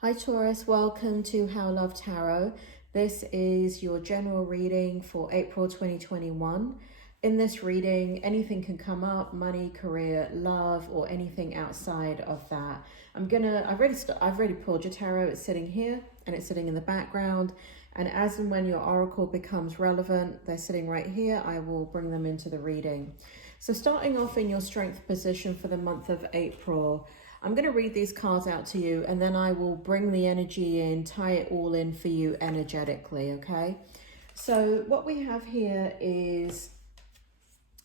Hi Taurus, welcome to How Love Tarot. This is your general reading for April 2021. In this reading, anything can come up: money, career, love, or anything outside of that. I've already pulled your tarot. It's sitting here and it's sitting in the background. And as and when your oracle becomes relevant, they're sitting right here, I will bring them into the reading. So starting off in your strength position for the month of April, I'm going to read these cards out to you and then I will bring the energy in, tie it all in for you energetically, okay? So what we have here is,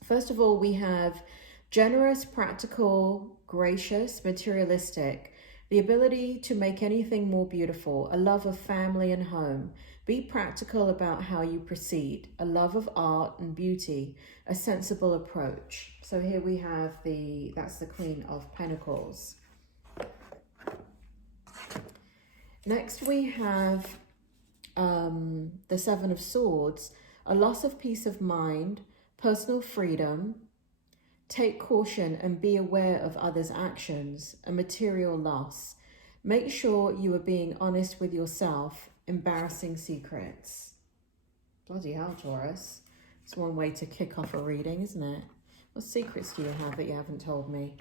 first of all, we have generous, practical, gracious, materialistic, the ability to make anything more beautiful, a love of family and home. Be practical about how you proceed, a love of art and beauty, a sensible approach. So here we have that's the Queen of Pentacles. Next we have the Seven of Swords, a loss of peace of mind, personal freedom, take caution and be aware of others' actions, a material loss. Make sure you are being honest with yourself, embarrassing secrets. Bloody hell, Taurus. It's one way to kick off a reading, isn't it? What secrets do you have that you haven't told me?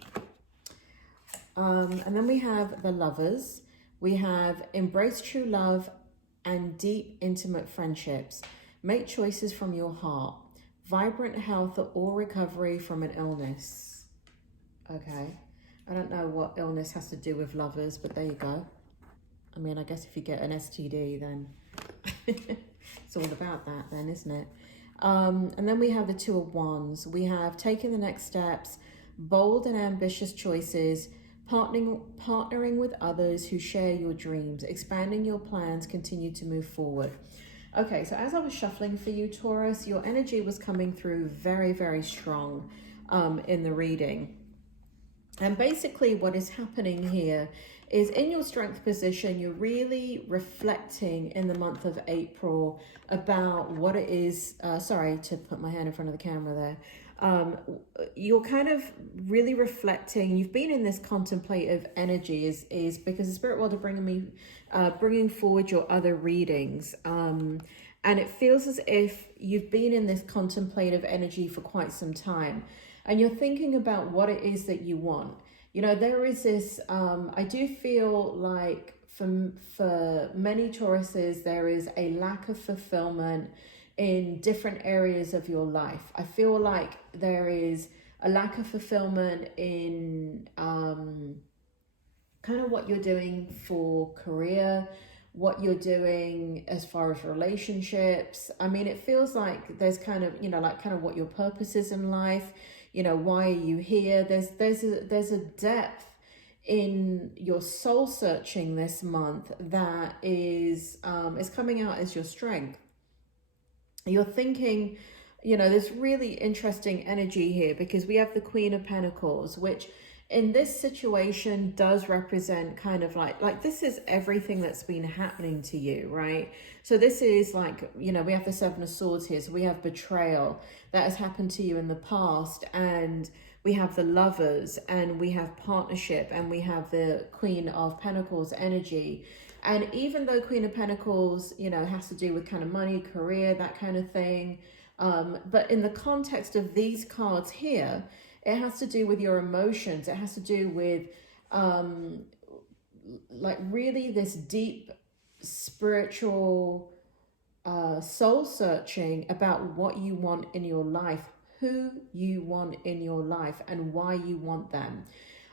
And then we have the Lovers. We have embrace true love and deep, intimate friendships. Make choices from your heart. Vibrant health or recovery from an illness. Okay. I don't know what illness has to do with lovers, but there you go. I mean, I guess if you get an STD, then it's all about that then, isn't it? And then we have the Two of Wands. We have taken the next steps, bold and ambitious choices, partnering with others who share your dreams, expanding your plans, continue to move forward. Okay, so as I was shuffling for you, Taurus, your energy was coming through very, very strong in the reading. And basically what is happening here is in your strength position, you're really reflecting in the month of April about what it is. Sorry to put my hand in front of the camera there. You're kind of really reflecting. You've been in this contemplative energy is because the spirit world are bringing forward your other readings. And it feels as if you've been in this contemplative energy for quite some time. And you're thinking about what it is that you want. You know, there is this, I do feel like for many Tauruses, there is a lack of fulfillment in different areas of your life. I feel like there is a lack of fulfillment in kind of what you're doing for career, what you're doing as far as relationships. I mean, it feels like there's kind of, you know, like kind of what your purpose is in life. You know, why are you here? There's a depth in your soul searching this month that is coming out as your strength. You're thinking, you know, there's really interesting energy here because we have the Queen of Pentacles, which in this situation does represent kind of like this is everything that's been happening to you, right? So this is like, you know, we have the Seven of Swords here. So we have betrayal that has happened to you in the past, and we have the Lovers, and we have partnership, and we have the Queen of Pentacles energy. And even though Queen of Pentacles, you know, has to do with kind of money, career, that kind of thing, but in the context of these cards here, it has to do with your emotions. It has to do with like really this deep spiritual soul searching about what you want in your life, who you want in your life, and why you want them.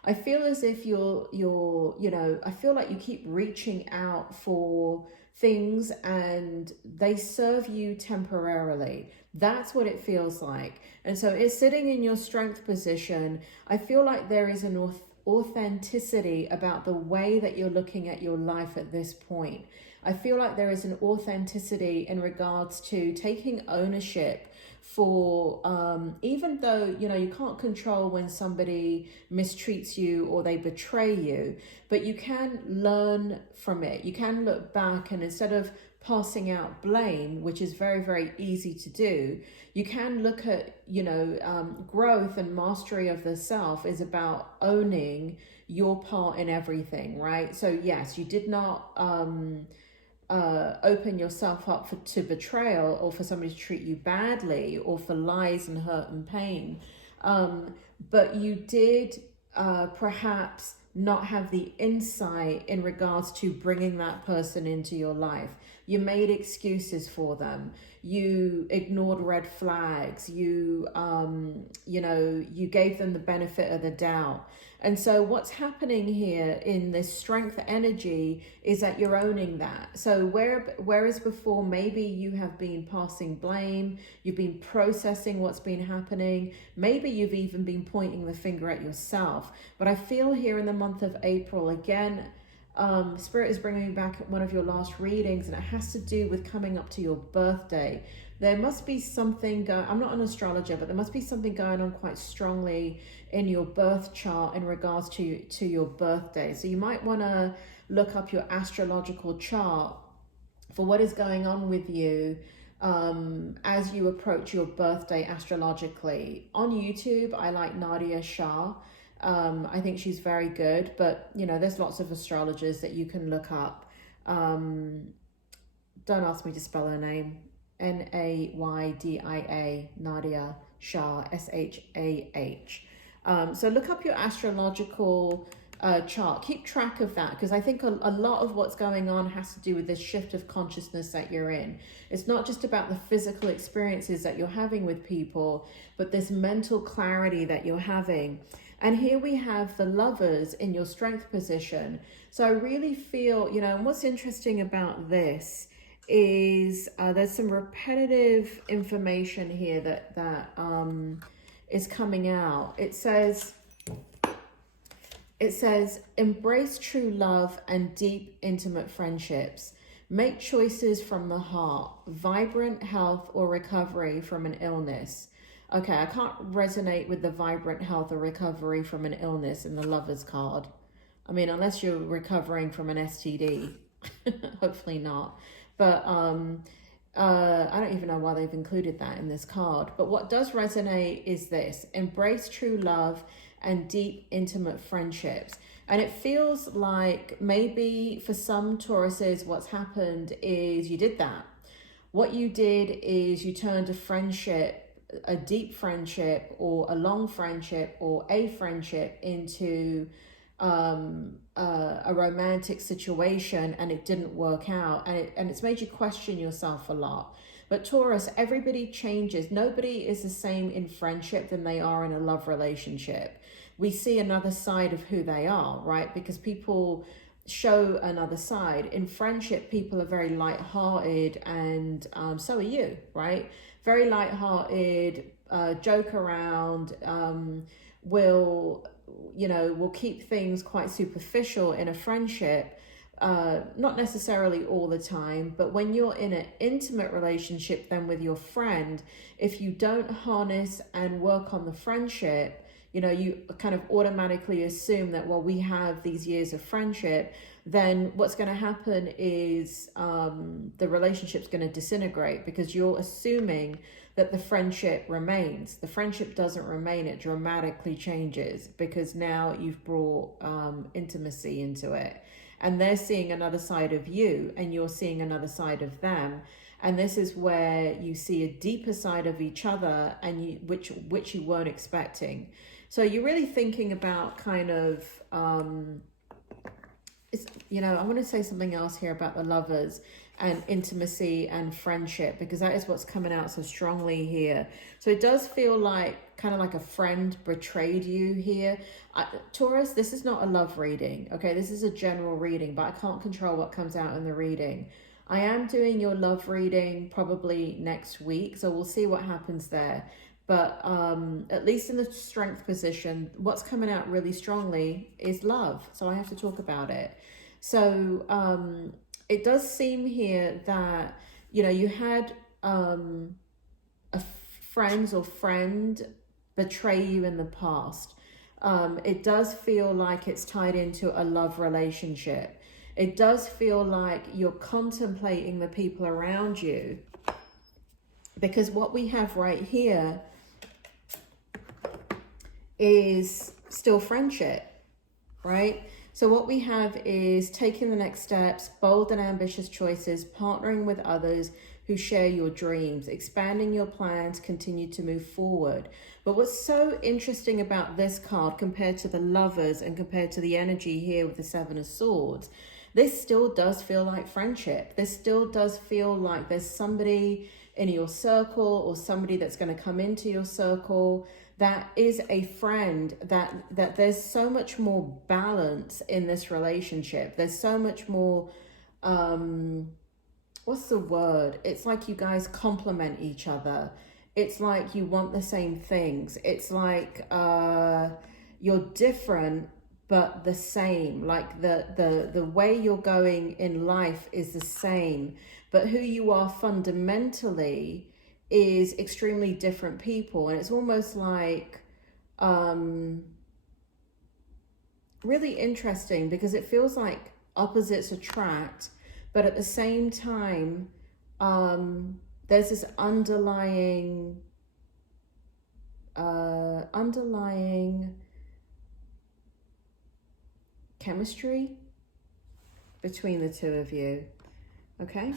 I feel as if you're, you know, I feel like you keep reaching out for things and they serve you temporarily. That's what it feels like. And so it's sitting in your strength position. I feel like there is an authenticity about the way that you're looking at your life at this point. I feel like there is an authenticity in regards to taking ownership for, even though, you know, you can't control when somebody mistreats you or they betray you, but you can learn from it. You can look back, and instead of passing out blame, which is very, very easy to do, you can look at, you know, growth and mastery of the self is about owning your part in everything, right? So yes, you did not open yourself up to betrayal, or for somebody to treat you badly, or for lies and hurt and pain. But you did perhaps not have the insight in regards to bringing that person into your life. You made excuses for them. You ignored red flags. You gave them the benefit of the doubt. And so what's happening here in this strength energy is that you're owning that. So whereas before maybe you have been passing blame, you've been processing what's been happening, maybe you've even been pointing the finger at yourself. But I feel here in the month of April, again, Spirit is bringing me back one of your last readings, and it has to do with coming up to your birthday. There must be something going, I'm not an astrologer, but there must be something going on quite strongly in your birth chart in regards to your birthday. So you might want to look up your astrological chart for what is going on with you as you approach your birthday astrologically. On YouTube, I like Nadia Shah. I think she's very good, but there's lots of astrologers that you can look up. Don't ask me to spell her name. Naydia, Nadia Shah, Shah. So look up your astrological chart. Keep track of that, because I think a lot of what's going on has to do with this shift of consciousness that you're in. It's not just about the physical experiences that you're having with people, but this mental clarity that you're having. And here we have the Lovers in your strength position. So I really feel, and what's interesting about this is there's some repetitive information here that is coming out. It says, embrace true love and deep, intimate friendships. Make choices from the heart, vibrant health or recovery from an illness. Okay, I can't resonate with the vibrant health or recovery from an illness in the Lovers card. I mean, unless you're recovering from an STD. Hopefully not. But I don't even know why they've included that in this card. But what does resonate is this: embrace true love and deep, intimate friendships. And it feels like maybe for some Tauruses, what's happened is you did that. What you did is you turned a friendship, a deep friendship or a long friendship or a friendship into a romantic situation, and it didn't work out, and it's made you question yourself a lot. But Taurus, everybody changes. Nobody is the same in friendship than they are in a love relationship. We see another side of who they are, right? Because people show another side. In friendship, people are very light-hearted, and so are you, right? Very light-hearted, joke around, will keep things quite superficial in a friendship. Not necessarily all the time, but when you're in an intimate relationship then with your friend, if you don't harness and work on the friendship, you kind of automatically assume that, well, we have these years of friendship, then what's going to happen is the relationship's going to disintegrate, because you're assuming that the friendship remains. The friendship doesn't remain, it dramatically changes, because now you've brought intimacy into it. And they're seeing another side of you, and you're seeing another side of them. And this is where you see a deeper side of each other, and which you weren't expecting. So you're really thinking about kind of, I want to say something else here about the Lovers and intimacy and friendship, because that is what's coming out so strongly here. So it does feel like kind of like a friend betrayed you here. Taurus, this is not a love reading, okay? This is a general reading, but I can't control what comes out in the reading. I am doing your love reading probably next week, so we'll see what happens there. But at least in the strength position, what's coming out really strongly is love. So I have to talk about it. So it does seem here that, you had a friend betray you in the past. It does feel like it's tied into a love relationship. It does feel like you're contemplating the people around you, because what we have right here is still friendship. right? So what we have is taking the next steps, bold and ambitious choices, partnering with others who share your dreams, expanding your plans, continue to move forward. But what's so interesting about this card compared to the Lovers and compared to the energy here with the Seven of Swords, this still does feel like friendship. This still does feel like there's somebody in your circle or somebody that's going to come into your circle that is a friend, that there's so much more balance in this relationship. There's so much more, what's the word? It's like you guys complement each other. It's like you want the same things. It's like you're different but the same. Like the way you're going in life is the same, but who you are fundamentally is extremely different people. And it's almost like really interesting because it feels like opposites attract, but at the same time there's this underlying chemistry between the two of you. Okay,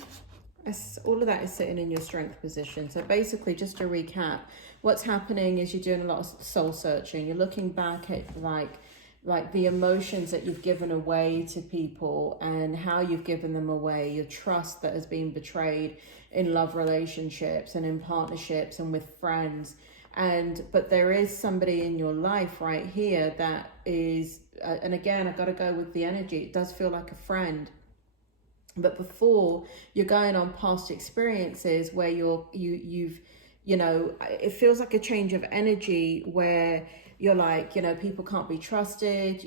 all of that is sitting in your strength position. So basically, just to recap, what's happening is you're doing a lot of soul searching. You're looking back at like the emotions that you've given away to people and how you've given them away, your trust that has been betrayed in love relationships and in partnerships and with friends. But there is somebody in your life right here that is, and again, I've got to go with the energy. It does feel like a friend. But before, you're going on past experiences where you've it feels like a change of energy where you're like, people can't be trusted.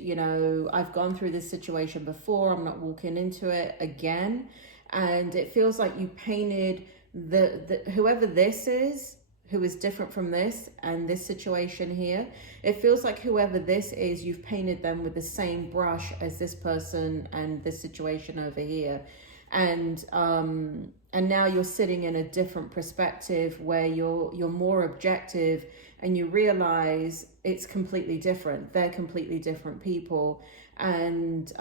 I've gone through this situation before. I'm not walking into it again. And it feels like you painted the whoever this is, who is different from this and this situation here. It feels like whoever this is, you've painted them with the same brush as this person and this situation over here. And now you're sitting in a different perspective where you're more objective and you realize it's completely different. They're completely different people. And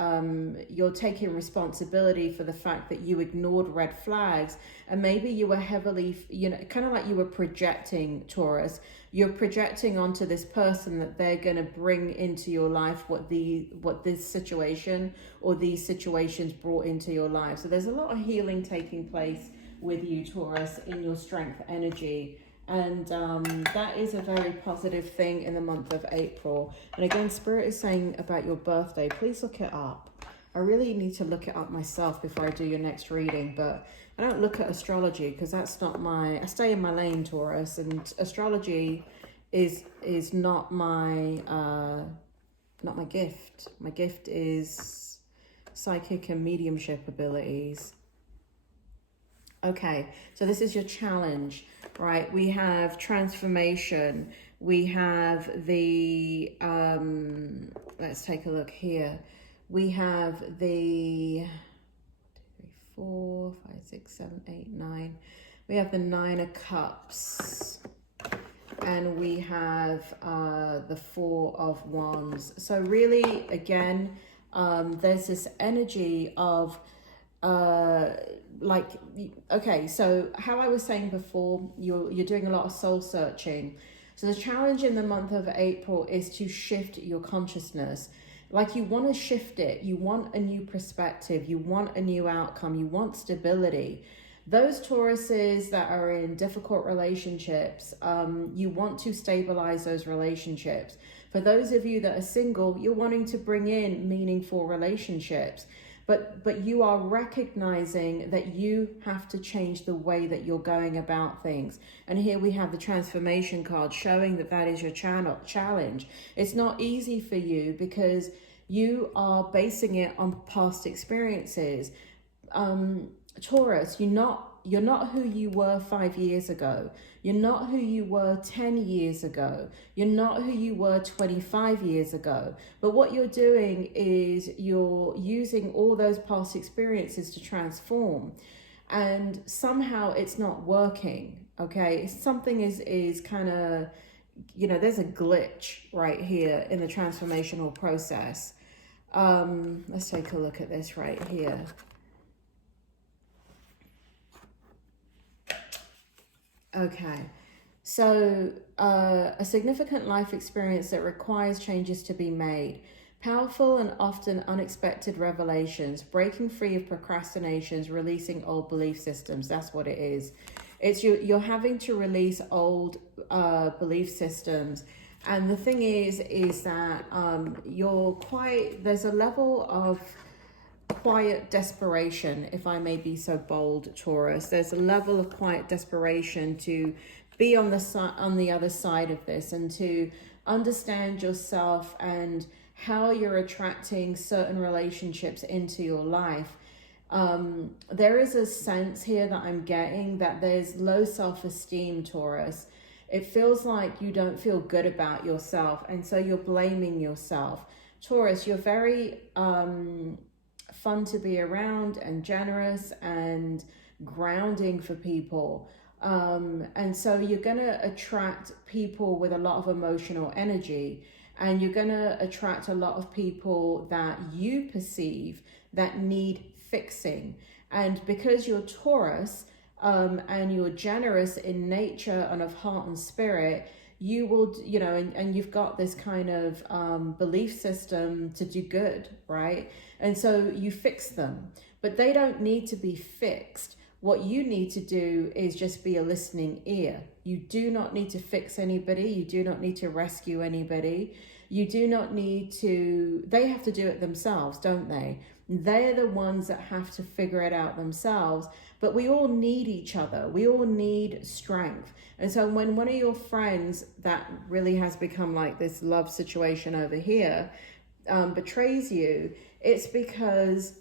you're taking responsibility for the fact that you ignored red flags, and maybe you were heavily, kind of like you were projecting, Taurus. You're projecting onto this person that they're going to bring into your life what this situation or these situations brought into your life. So there's a lot of healing taking place with you, Taurus, in your strength energy. And that is a very positive thing in the month of April. And again, Spirit is saying about your birthday, please look it up. I really need to look it up myself before I do your next reading, but I don't look at astrology because that's not I stay in my lane, Taurus, and astrology is not my gift. My gift is psychic and mediumship abilities. Okay, so this is your challenge, right? We have transformation. We have the, let's take a look here. We have the 4, 5, 6, 7, 8, 9. We have the 9 of Cups. And we have the 4 of Wands. So really, again, there's this energy of, okay, so how I was saying before, you're doing a lot of soul searching. So the challenge in the month of April is to shift your consciousness. Like, you want to shift it. You want a new perspective. You want a new outcome. You want stability. Those Tauruses that are in difficult relationships, you want to stabilize those relationships. For those of you that are single, you're wanting to bring in meaningful relationships. But you are recognizing that you have to change the way that you're going about things. And here we have the transformation card showing that that is your challenge. It's not easy for you because you are basing it on past experiences. Taurus, you're not who you were 5 years ago. You're not who you were 10 years ago. You're not who you were 25 years ago. But what you're doing is you're using all those past experiences to transform. And somehow it's not working, okay? Something is kind of, there's a glitch right here in the transformational process. Let's take a look at this right here. Okay, so a significant life experience that requires changes to be made. Powerful and often unexpected revelations, breaking free of procrastinations, releasing old belief systems. That's what it is. It's you're having to release old belief systems. And the thing is that there's a level of quiet desperation, if I may be so bold, Taurus. There's a level of quiet desperation to be on the other side of this, and to understand yourself and how you're attracting certain relationships into your life. There is a sense here that I'm getting that there's low self-esteem, Taurus. It feels like you don't feel good about yourself, and so you're blaming yourself. Taurus, you're very fun to be around and generous and grounding for people. And so you're going to attract people with a lot of emotional energy, and you're going to attract a lot of people that you perceive that need fixing. And because you're Taurus, and you're generous in nature and of heart and spirit, you will, and you've got this kind of belief system to do good, right? And so you fix them, but they don't need to be fixed. What you need to do is just be a listening ear. You do not need to fix anybody. You do not need to rescue anybody. You do not need to, they have to do it themselves, don't they? They're the ones that have to figure it out themselves, but we all need each other. We all need strength. And so when one of your friends that really has become like this love situation over here betrays you, it's because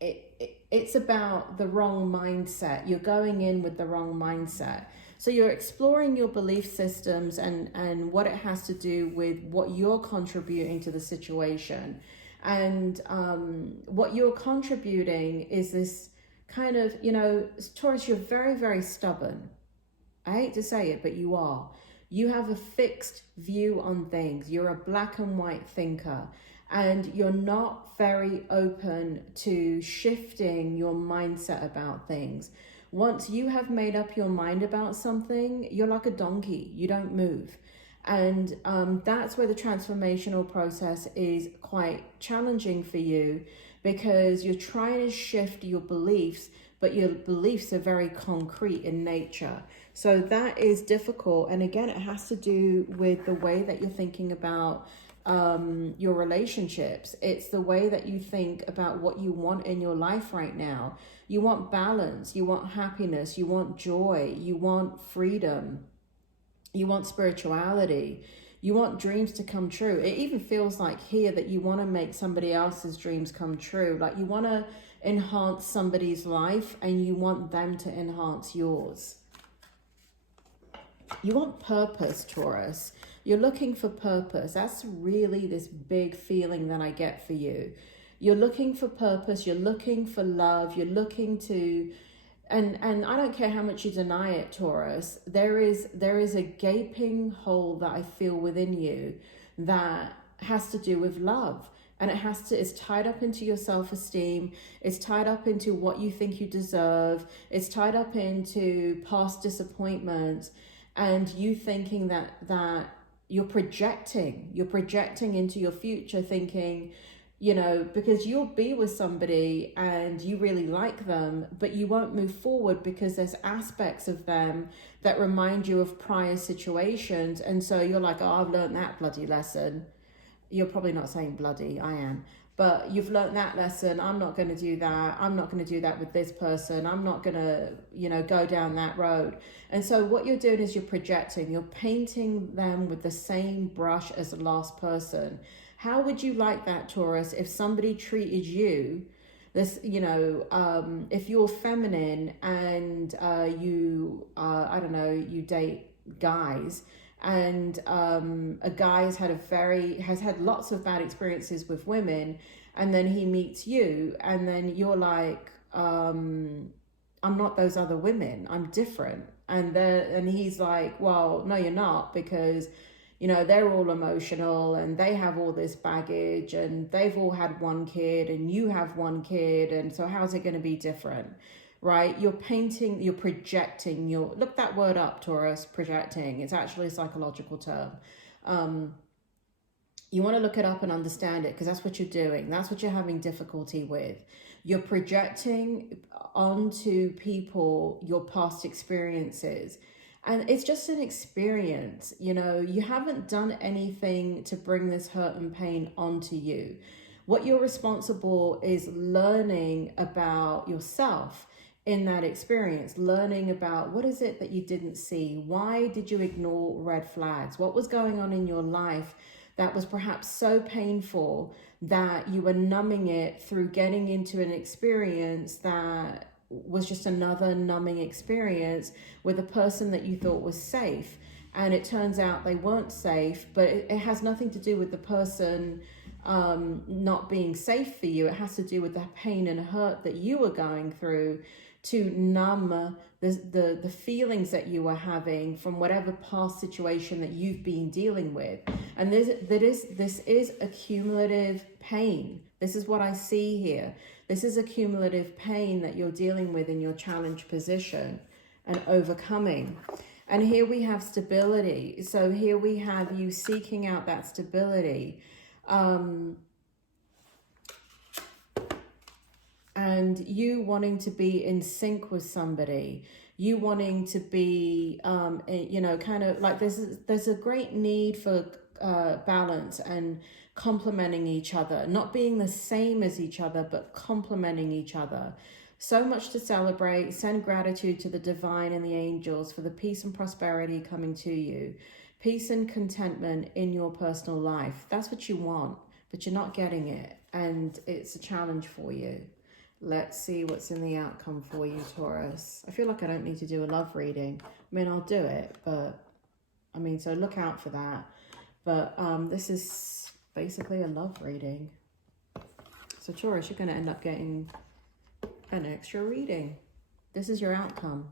it's about the wrong mindset. You're going in with the wrong mindset. So you're exploring your belief systems and what it has to do with what you're contributing to the situation. And what you're contributing is this kind of, Taurus, you're very, very stubborn. I hate to say it, but you are. You have a fixed view on things. You're a black and white thinker, and you're not very open to shifting your mindset about things. Once you have made up your mind about something, you're like a donkey. You don't move. And that's where the transformational process is quite challenging for you, because you're trying to shift your beliefs, but your beliefs are very concrete in nature. So that is difficult. And again, it has to do with the way that you're thinking about your relationships. It's the way that you think about what you want in your life right now. You want balance, you want happiness, you want joy, you want freedom, you want spirituality, you want dreams to come true. It even feels like here that you want to make somebody else's dreams come true. Like you want to enhance somebody's life and you want them to enhance yours. You want purpose, Taurus. You're looking for purpose. That's really this big feeling that I get for you. You're looking for purpose. You're looking for love. You're looking to, and I don't care how much you deny it, Taurus, there is a gaping hole that I feel within you that has to do with love. And it's tied up into your self-esteem. It's tied up into what you think you deserve. It's tied up into past disappointments, and you thinking that you're projecting into your future, thinking, because you'll be with somebody and you really like them, but you won't move forward because there's aspects of them that remind you of prior situations. And so you're like, oh, I've learned that bloody lesson. You're probably not saying bloody, I am. But you've learned that lesson. I'm not going to do that. I'm not going to do that with this person. I'm not going to, go down that road. And so what you're doing is you're projecting. You're painting them with the same brush as the last person. How would you like that, Taurus, if somebody treated you, this, if you're feminine and you date guys, and a guy has had lots of bad experiences with women, and then he meets you, and then you're like, I'm not those other women, I'm different. And he's like, well, no, you're not, because you know, they're all emotional and they have all this baggage and they've all had one kid and you have one kid. And so how's it going to be different? Right? You're painting, you're projecting, look that word up, Taurus, projecting. It's actually a psychological term. You want to look it up and understand it, because that's what you're doing. That's what you're having difficulty with. You're projecting onto people your past experiences. And it's just an experience, you know, you haven't done anything to bring this hurt and pain onto you. What you're responsible is learning about yourself in that experience, learning about what is it that you didn't see? Why did you ignore red flags? What was going on in your life that was perhaps so painful that you were numbing it through getting into an experience that was just another numbing experience with a person that you thought was safe, and it turns out they weren't safe. But it has nothing to do with the person not being safe for you. It has to do with the pain and hurt that you were going through to numb the feelings that you were having from whatever past situation that you've been dealing with. And this is a cumulative pain. This is what I see here. This is a cumulative pain that you're dealing with in your challenge position and overcoming. And here we have stability. So here we have you seeking out that stability. And you wanting to be in sync with somebody, you wanting to be, you know, kind of like there's a great need for balance and complementing each other, not being the same as each other, but complementing each other. So much to celebrate. Send gratitude to the divine and the angels for the peace and prosperity coming to you. Peace and contentment in your personal life. That's what you want, but you're not getting it. And it's a challenge for you. Let's see what's in the outcome for you, Taurus. I feel like I don't need to do a love reading. I mean, I'll do it, but I mean, so look out for that. But this is basically a love reading. So Taurus, you're going to end up getting an extra reading. This is your outcome.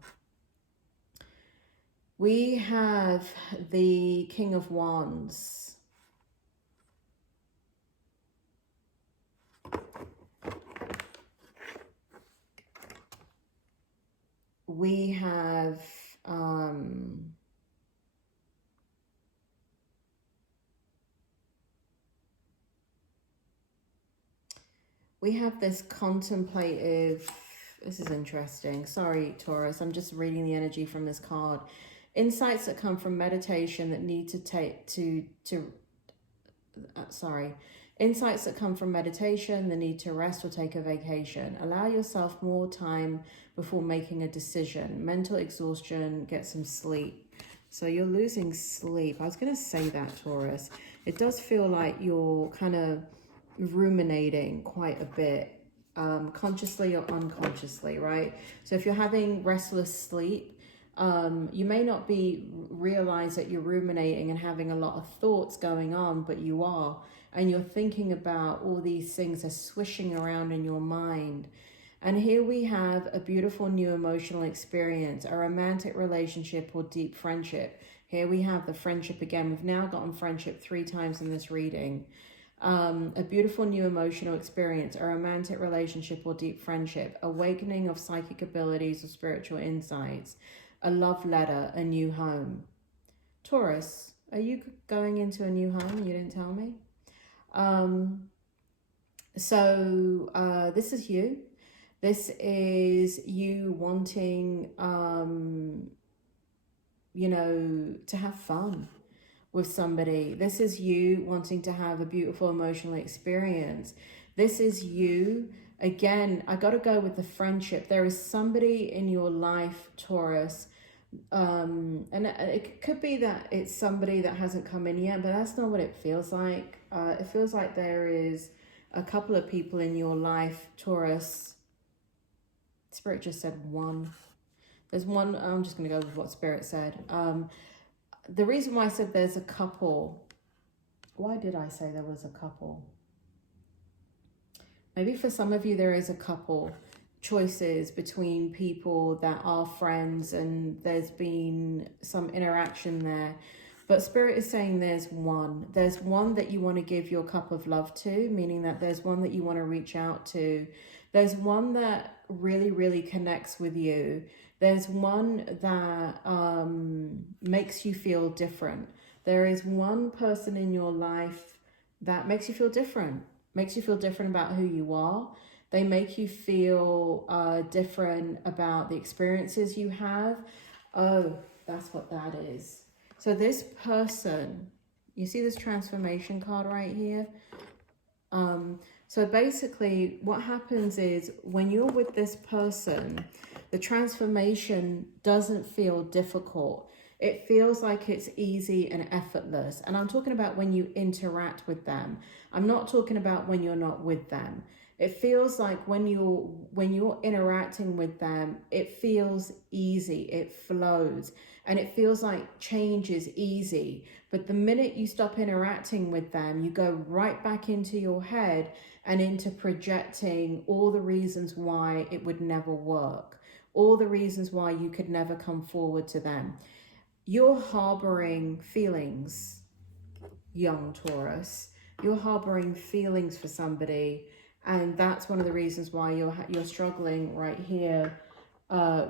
We have the King of Wands. We have this contemplative. This is interesting. Sorry, Taurus, I'm just reading the energy from this card. Insights that come from meditation that need to take Insights that come from meditation, the need to rest or take a vacation. Allow yourself more time before making a decision. Mental exhaustion, get some sleep. So you're losing sleep. I was going to say that, Taurus. It does feel like you're kind of ruminating quite a bit, consciously or unconsciously, right? So if you're having restless sleep, you may not realize that you're ruminating and having a lot of thoughts going on, but you are. And you're thinking about all these things are swishing around in your mind. And here we have a beautiful new emotional experience, a romantic relationship or deep friendship. Here we have the friendship again. We've now gotten friendship 3 times in this reading. A beautiful new emotional experience, a romantic relationship or deep friendship, awakening of psychic abilities or spiritual insights, a love letter, a new home. Taurus, are you going into a new home? You didn't tell me. This is you. This is you wanting, you know, to have fun with somebody. This is you wanting to have a beautiful emotional experience. This is you. Again, I got to go with the friendship. There is somebody in your life, Taurus, and it could be that it's somebody that hasn't come in yet, but that's not what it feels like. It feels like there is a couple of people in your life, Taurus. Spirit just said one. There's one. I'm just going to go with what Spirit said. The reason why I said there's a couple, why did I say there was a couple? Maybe for some of you there is a couple choices between people that are friends and there's been some interaction there. But Spirit is saying there's one. There's one that you want to give your cup of love to, meaning that there's one that you want to reach out to. There's one that really, really connects with you. There's one that makes you feel different. There is one person in your life that makes you feel different, about who you are. They make you feel different about the experiences you have. Oh, that's what that is. So this person, you see this transformation card right here? So basically what happens is when you're with this person, the transformation doesn't feel difficult. It feels like it's easy and effortless. And I'm talking about when you interact with them. I'm not talking about when you're not with them. It feels like when you're interacting with them, it feels easy, it flows, and it feels like change is easy. But the minute you stop interacting with them, you go right back into your head and into projecting all the reasons why it would never work, all the reasons why you could never come forward to them. You're harboring feelings, young Taurus. You're harboring feelings for somebody, and that's one of the reasons why you're struggling right here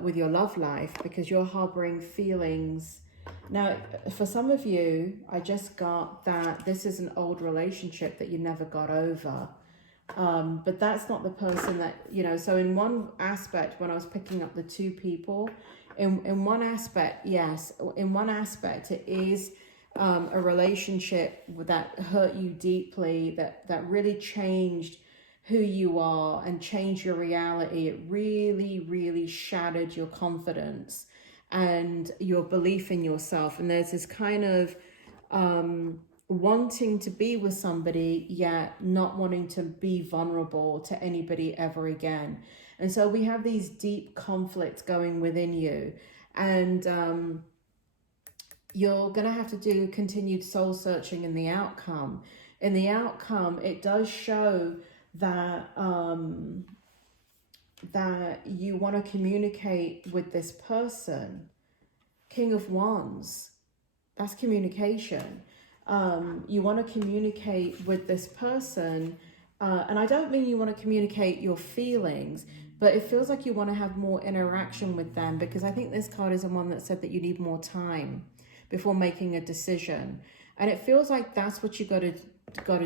with your love life, because you're harboring feelings. Now, for some of you, I just got that this is an old relationship that you never got over. But that's not the person that, so in one aspect, when I was picking up the two people, in one aspect, yes, in one aspect, it is a relationship that hurt you deeply, that really changed who you are and changed your reality. It really, really shattered your confidence and your belief in yourself. And there's this kind of wanting to be with somebody, yet not wanting to be vulnerable to anybody ever again. And so we have these deep conflicts going within you. And you're going to have to do continued soul searching in the outcome. In the outcome, it does show that that you want to communicate with this person. King of Wands, that's communication. You want to communicate with this person, and I don't mean you want to communicate your feelings, but it feels like you want to have more interaction with them, because I think this card is the one that said that you need more time before making a decision. And it feels like that's what you got to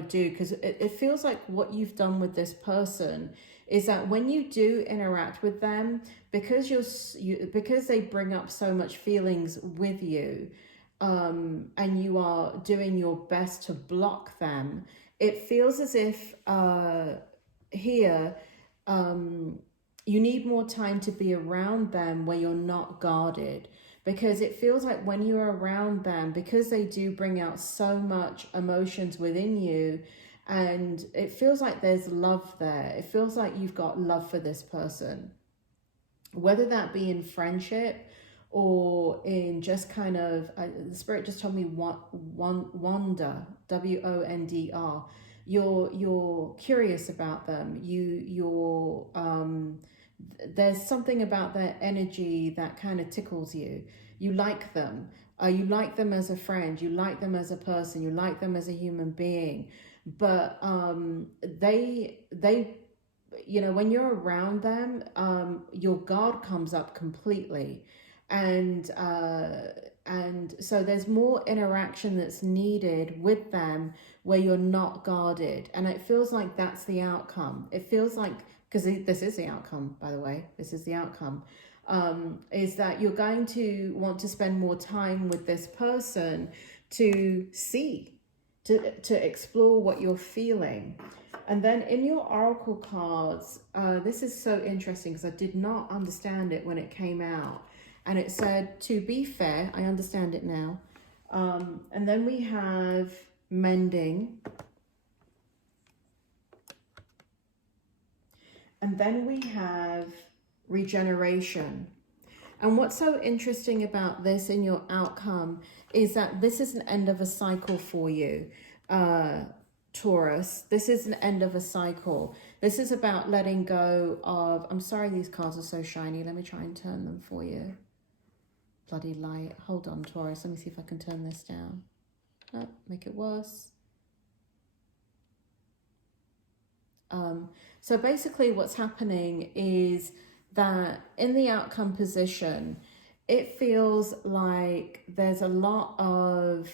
do, because it feels like what you've done with this person is that when you do interact with them, because because they bring up so much feelings with you, and you are doing your best to block them, it feels as if here you need more time to be around them where you're not guarded. Because it feels like when you're around them, because they do bring out so much emotions within you, and it feels like there's love there. It feels like you've got love for this person, whether that be in friendship or in just kind of, the Spirit just told me wonder, W-O-N-D-R. You're curious about them. There's something about their energy that kind of tickles you. You like them. You like them as a friend. You like them as a person. You like them as a human being. But they when you're around them, your guard comes up completely. And so there's more interaction that's needed with them where you're not guarded. And it feels like that's the outcome. It feels like, because this is the outcome, by the way, this is the outcome, is that you're going to want to spend more time with this person to see, to explore what you're feeling. And then in your oracle cards, this is so interesting because I did not understand it when it came out. And it said, to be fair, I understand it now. And then we have mending. And then we have regeneration. And what's so interesting about this in your outcome is that this is an end of a cycle for you, Taurus. This is an end of a cycle. This is about letting go of, I'm sorry these cards are so shiny. Let me try and turn them for you. bloody light. Hold on, Taurus. Let me see if I can turn this down. No, make it worse. So basically what's happening is that in the outcome position, it feels like there's a lot of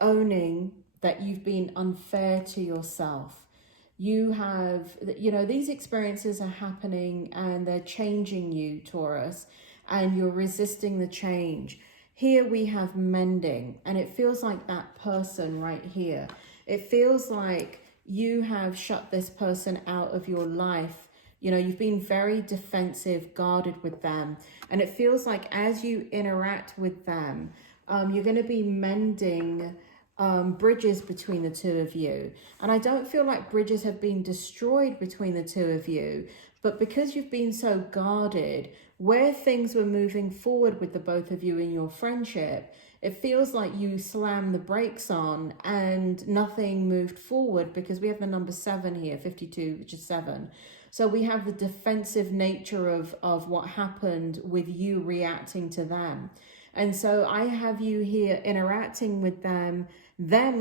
owning that you've been unfair to yourself. You have, you know, these experiences are happening and they're changing you, Taurus, and you're resisting the change. Here we have mending, and it feels like that person right here. It feels like you have shut this person out of your life. You know, you've been very defensive, guarded with them. And it feels like as you interact with them, you're going to be mending bridges between the two of you. And I don't feel like bridges have been destroyed between the two of you, but because you've been so guarded, where things were moving forward with the both of you in your friendship, it feels like you slammed the brakes on and nothing moved forward, because we have the number 7 here, 52, which is 7. So we have the defensive nature of what happened with you reacting to them. And so I have you here interacting with them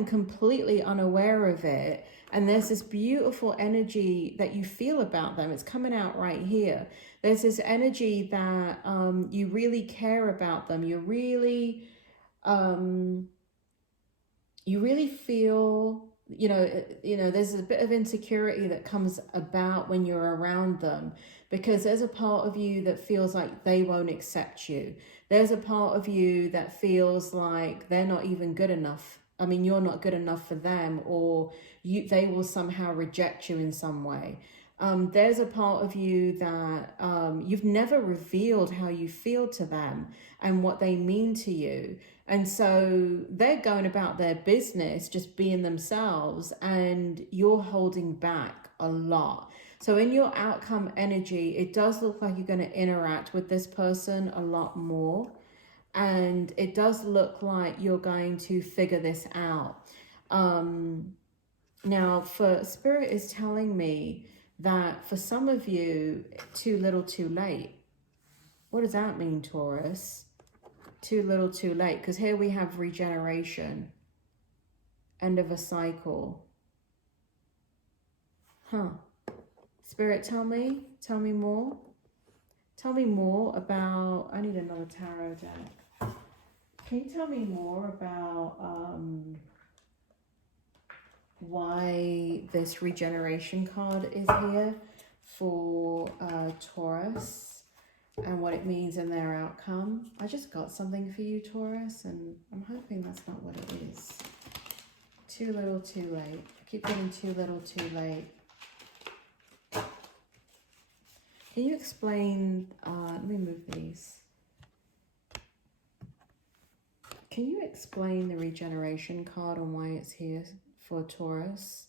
completely unaware of it. And there's this beautiful energy that you feel about them. It's coming out right here. There's this energy that you really care about them. You really feel, you know, there's a bit of insecurity that comes about when you're around them, because there's a part of you that feels like they won't accept you. There's a part of you that feels like they're not even good enough. I mean, you're not good enough for them, or they will somehow reject you in some way. There's a part of you that you've never revealed how you feel to them and what they mean to you. And so they're going about their business, just being themselves, and you're holding back a lot. So in your outcome energy, it does look like you're going to interact with this person a lot more. And it does look like you're going to figure this out. Now, Spirit is telling me that for some of you, too little, too late. What does that mean, Taurus? Too little, too late. Because here we have regeneration. End of a cycle. Huh. Spirit, tell me more. Tell me more about, I need another tarot deck. Can you tell me more about why this regeneration card is here for Taurus and what it means in their outcome? I just got something for you, Taurus, and I'm hoping that's not what it is. Too little, too late. I keep getting too little, too late. Can you explain, let me move these. Can you explain the regeneration card and why it's here for Taurus?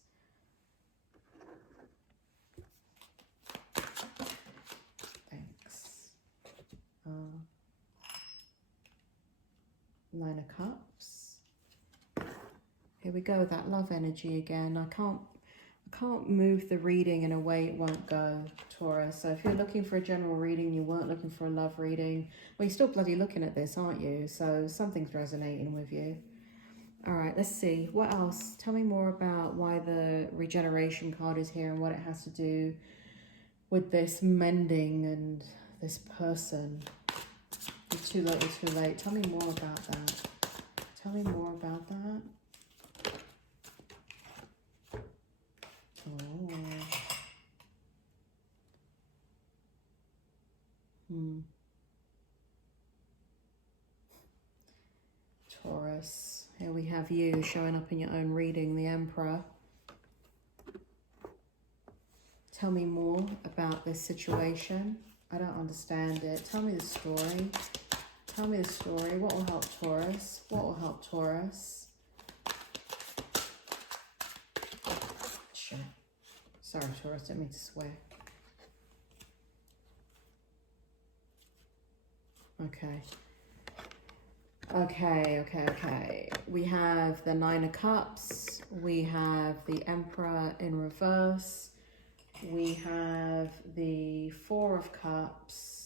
Thanks. 9 of Cups. Here we go, that love energy again. I can't move the reading in a way it won't go, Taurus. So if you're looking for a general reading, you weren't looking for a love reading, well, you're still bloody looking at this, aren't you? So something's resonating with you. All right, let's see. What else? Tell me more about why the regeneration card is here and what it has to do with this mending and this person. It's too late, it's too late. Tell me more about that. Tell me more about that. Oh. Taurus. Here we have you showing up in your own reading, the Emperor. Tell me more about this situation. I don't understand it. Tell me the story. Tell me the story. What will help Taurus? What will help Taurus? Shit. Sorry, Taurus, didn't mean to swear. Okay. Okay. We have the 9 of Cups. We have the Emperor in reverse. We have the 4 of Cups.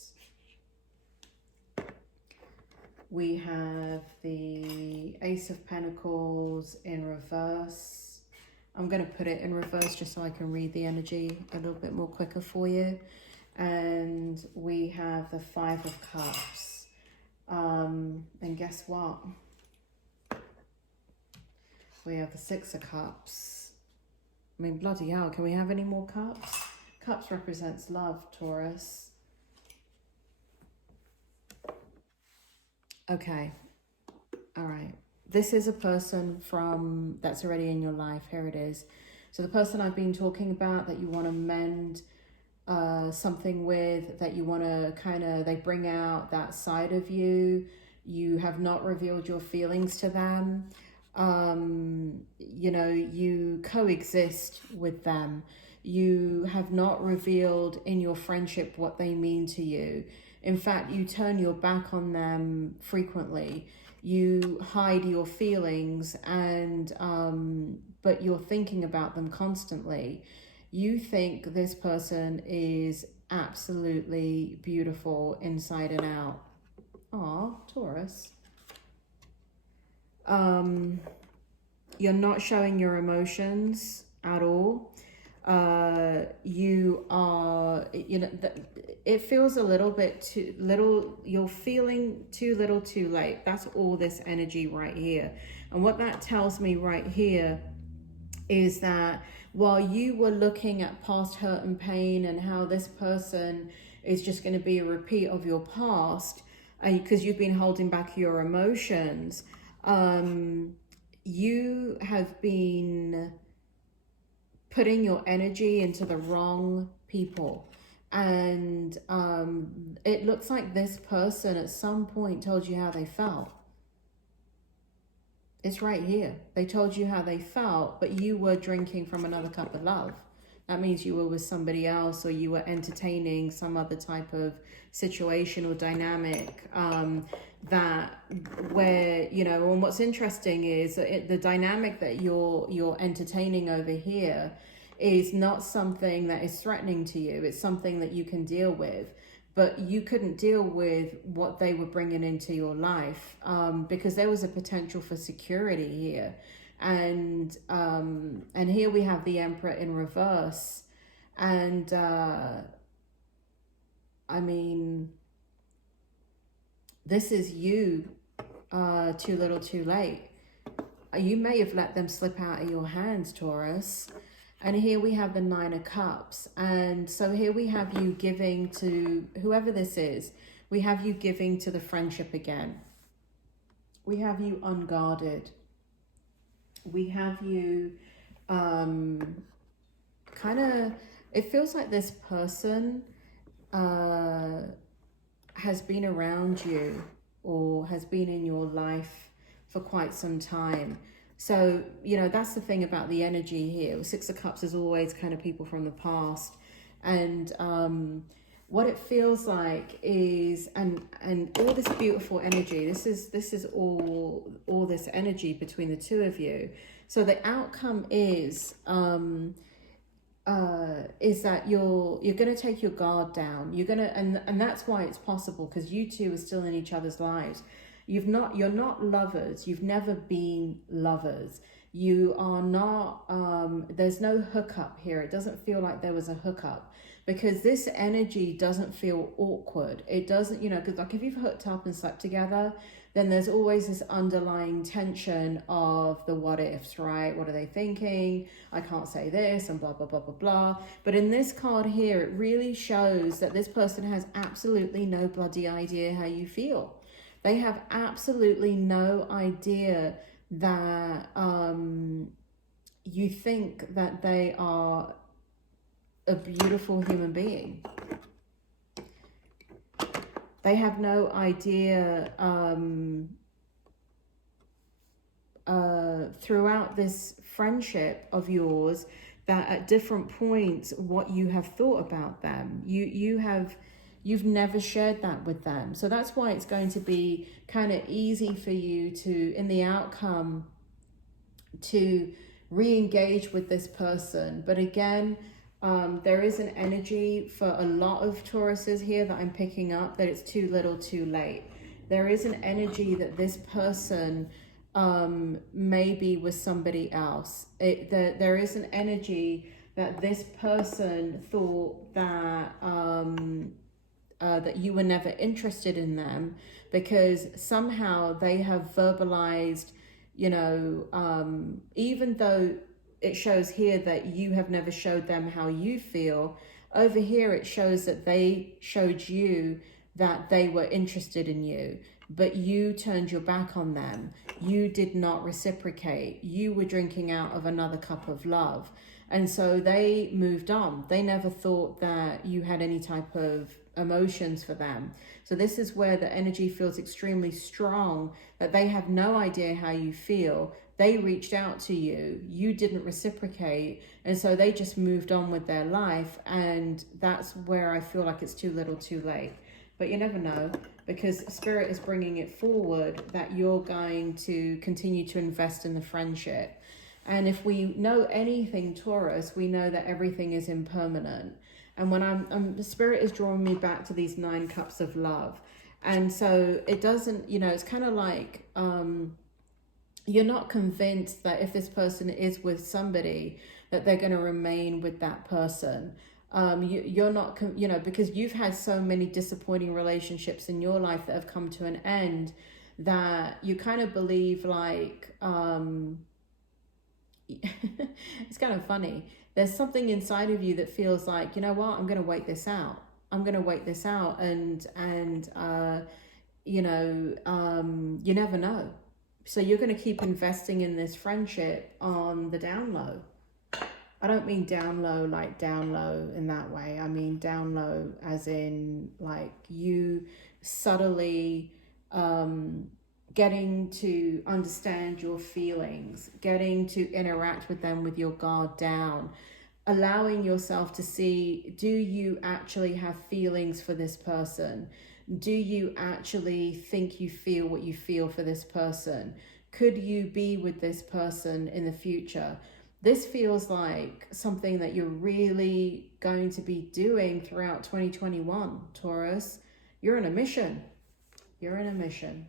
We have the Ace of Pentacles in reverse. I'm going to put it in reverse just so I can read the energy a little bit more quicker for you. And we have the Five of Cups. And guess what? We have the Six of Cups. I mean, bloody hell, can we have any more cups? Cups represents love, Taurus. Okay. All right. This is a person that's already in your life. Here it is. So the person I've been talking about that you want to mend something with, that you want to they bring out that side of you. You have not revealed your feelings to them. You know, you coexist with them. You have not revealed in your friendship what they mean to you. In fact, you turn your back on them frequently. You hide your feelings, and but you're thinking about them constantly. You think this person is absolutely beautiful inside and out. Aw, Taurus. You're not showing your emotions at all. You are, you know, it feels a little bit too little. You're feeling too little too late. That's all this energy right here. And what that tells me right here is that while you were looking at past hurt and pain and how this person is just going to be a repeat of your past, because you've been holding back your emotions, you have been putting your energy into the wrong people. And it looks like this person at some point told you how they felt. It's right here. They told you how they felt, but you were drinking from another cup of love. That means you were with somebody else, or you were entertaining some other type of situation or dynamic where, you know, and what's interesting is that the dynamic that you're entertaining over here is not something that is threatening to you. It's something that you can deal with, but you couldn't deal with what they were bringing into your life because there was a potential for security here. And here we have the Emperor in reverse. And I mean, this is you too little too late. You may have let them slip out of your hands, Taurus. And here we have the Nine of Cups. And so here we have you giving to whoever this is. We have you giving to the friendship again. We have you unguarded. We have you it feels like this person has been around you or has been in your life for quite some time. So, you know, that's the thing about the energy here. Six of Cups is always kind of people from the past. And what it feels like is, and all this beautiful energy, this is all this energy between the two of you. So the outcome is that you're going to take your guard down. You're going to, and that's why it's possible, because you two are still in each other's lives. You're not lovers. You've never been lovers. You are not, there's no hookup here. It doesn't feel like there was a hookup, because this energy doesn't feel awkward. It doesn't, you know, because like if you've hooked up and slept together, then there's always this underlying tension of the what ifs, right? What are they thinking? I can't say this and blah, blah, blah, blah, blah. But in this card here, it really shows that this person has absolutely no bloody idea how you feel. They have absolutely no idea that you think that they are a beautiful human being. They have no idea throughout this friendship of yours that at different points what you have thought about them. You've never shared that with them. So that's why it's going to be kind of easy for you to, in the outcome, to re-engage with this person. But again, there is an energy for a lot of Tauruses here that I'm picking up that it's too little too late. there is an energy that this person maybe was somebody else. There is an energy that this person thought that that you were never interested in them, because somehow they have verbalized, you know, even though it shows here that you have never showed them how you feel, over here it shows that they showed you that they were interested in you, but you turned your back on them. You did not reciprocate. You were drinking out of another cup of love. And so they moved on. They never thought that you had any type of emotions for them. So this is where the energy feels extremely strong, that they have no idea how you feel. They reached out to you, you didn't reciprocate, and so they just moved on with their life. And that's where I feel like it's too little too late. But you never know, because Spirit is bringing it forward that you're going to continue to invest in the friendship. And if we know anything, Taurus, we know that everything is impermanent. And when the Spirit is drawing me back to these 9 cups of love. And so it doesn't, you know, it's kind of like, you're not convinced that if this person is with somebody, that they're going to remain with that person. You're not, you know, because you've had so many disappointing relationships in your life that have come to an end, that you kind of believe like, it's kind of funny. There's something inside of you that feels like, you know what, I'm going to wait this out. I'm going to wait this out. And you know, you never know. So you're going to keep investing in this friendship on the down low. I don't mean down low like down low in that way. I mean down low as in like you subtly getting to understand your feelings, getting to interact with them with your guard down, allowing yourself to see, do you actually have feelings for this person? Do you actually think you feel what you feel for this person? Could you be with this person in the future? This feels like something that you're really going to be doing throughout 2021, Taurus. You're on a mission. You're on a mission.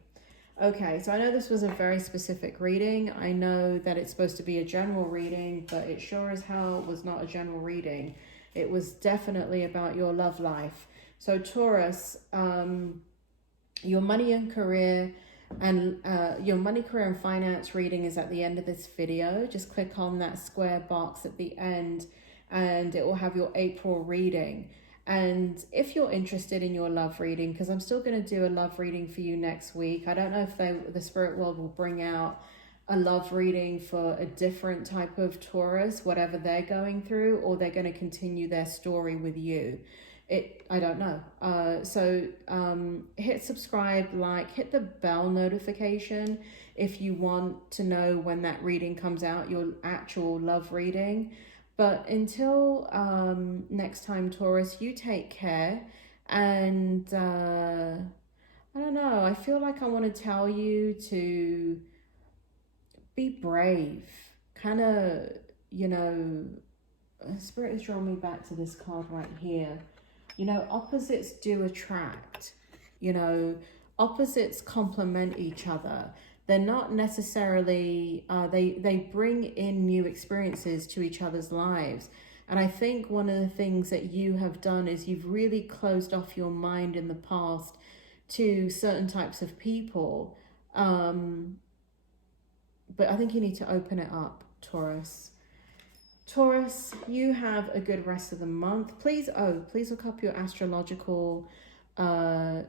Okay, so I know this was a very specific reading. I know that it's supposed to be a general reading, but it sure as hell was not a general reading. It was definitely about your love life. So Taurus, your money and career and your money, career and finance reading is at the end of this video. Just click on that square box at the end and it will have your April reading. And if you're interested in your love reading, because I'm still going to do a love reading for you next week. I don't know if the spirit world will bring out a love reading for a different type of Taurus, whatever they're going through, or they're going to continue their story with you. I don't know. So hit subscribe, like, hit the bell notification if you want to know when that reading comes out, your actual love reading. But until next time, Taurus, you take care. And I don't know, I feel like I want to tell you to be brave. Kind of, you know, Spirit is drawing me back to this card right here. You know, opposites do attract. You know, opposites complement each other. They're not necessarily, they bring in new experiences to each other's lives. And I think one of the things that you have done is you've really closed off your mind in the past to certain types of people. But I think you need to open it up, Taurus. Taurus, you have a good rest of the month. Please look up your astrological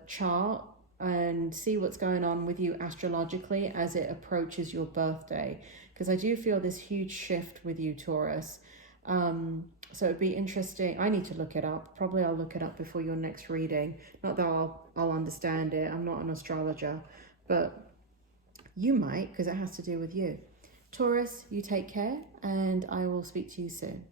chart and see what's going on with you astrologically as it approaches your birthday. Because I do feel this huge shift with you, Taurus. So it'd be interesting. I need to look it up. Probably I'll look it up before your next reading. Not that I'll understand it. I'm not an astrologer. But you might, because it has to do with you. Taurus, you take care, and I will speak to you soon.